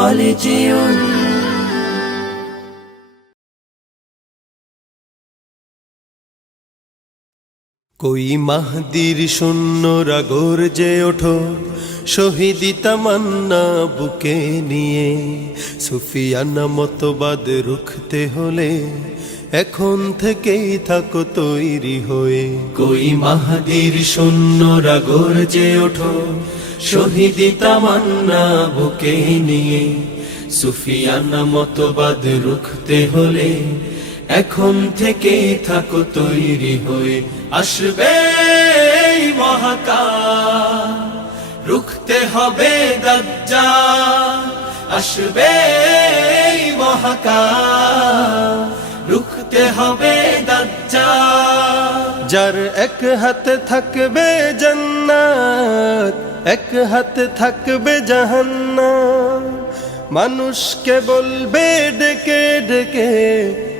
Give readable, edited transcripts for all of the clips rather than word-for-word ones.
خالدون कोई মাহদির শূন্যরা গর্জে ওঠো শহীদি তামান্না বুকে নিয়ে সুফিয়ানা মতবাদ রুখতে হলে এখন থেকেই থাকো তৈরি হয়ে कोई মাহদির শূন্যরা গর্জে ওঠো শহীদি তামান্না বুকে নিয়ে সুফিয়ানা মতবাদ রুখতে হলে এখন থেকে থাকো তৈরি হয়ে আসবে এই মহাকাল রুখতে হবে দাজ্জাল আসবে এই মহাকাল রুখতে হবে দাজ্জাল যার এক হাতে থাকবে জান্নাত এক হাতে থাকবে জাহান্নাম মানুষকে বলবে ডেকে ডেকে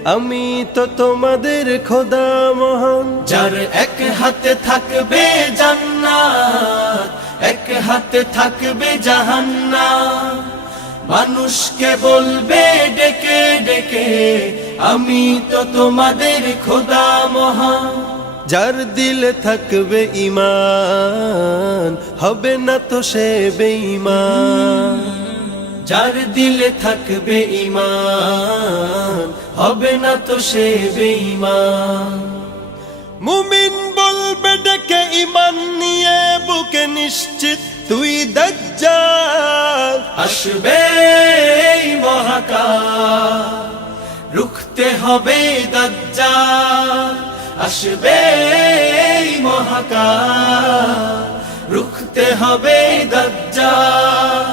আমি তো তোমাদের খোদা মহান যার এক হাতে থাকবে জান্নাত এক হাতে থাকবে জাহান্নাম মানুষকে বলবে ডেকে ডেকে আমি তো তোমাদের খোদা মহান যার দিলে থাকবে ঈমান হবে না তো সে বেঈমান যার দিলে থাকবে ঈমান হবে না তো সে বেঈমান মুমিন বলবে ডেকে ঈমান নিয়ে বুকে নিশ্চিত তুই দাজ্জাল আসবে এই মহাকাল রুখতে হবে দাজ্জাল আসবে এই মহাকাল রুখতে হবে দাজ্জাল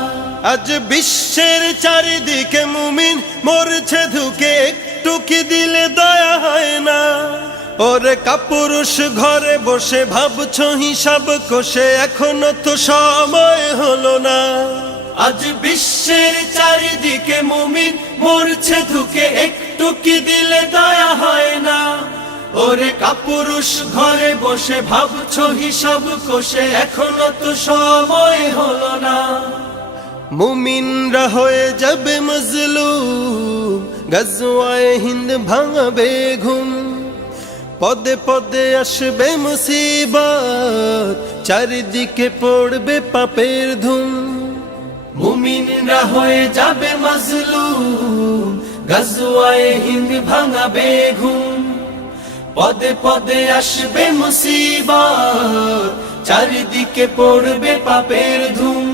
আজ বিশ্বের চারিদিকে মুমিন মরছে ধুকে একটু কি দিলে দয়া হয় না ওরে কাপুরুষ ঘরে বসে ভাবছো হিসাব কষে এখনো তো সময় হলো না আজ বিশ্বের চারিদিকে মুমিন মরছে ধুকে একটু কি দিলে দয়া হয় না ওরে কাপুরুষ ঘরে বসে ভাবছো হিসাব কষে এখনো তো সময় হলো না মুমিনরা হয়ে যাবে মজলুম গজওয়ায়ে হিন্দ ভাঙাবে ঘুম পদে পদে আসবে মুসিবত চারিদিকে পড়বে পাপের ধুম মুমিনরা হয়ে যাবে মজলুম গজওয়ায়ে হিন্দ ভাঙাবে ঘুম পদে পদে আসবে মুসিবত চারিদিকে পড়বে পাপের ধুম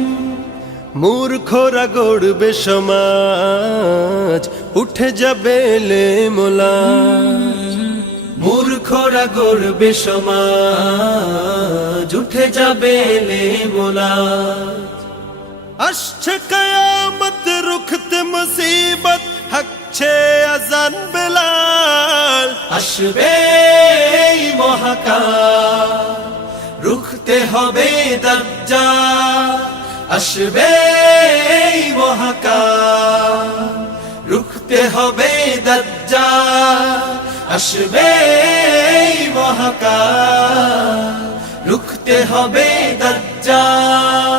মূর্খরা গড়বে সমাজ উঠে যাবে লেমোলা মূর্খরা গড়বে সমাজ উঠে যাবে লেমোলা আসছে কিয়ামত রুখতে মুসিবত হাকছে আজান বেলাল আসবে এই মহাকাল রুখতে হবে দাজ্জাল আসবে এই মহাকাল রুখতে হবে দাজ্জাল আসবে এই মহাকাল রুখতে হবে দাজ্জাল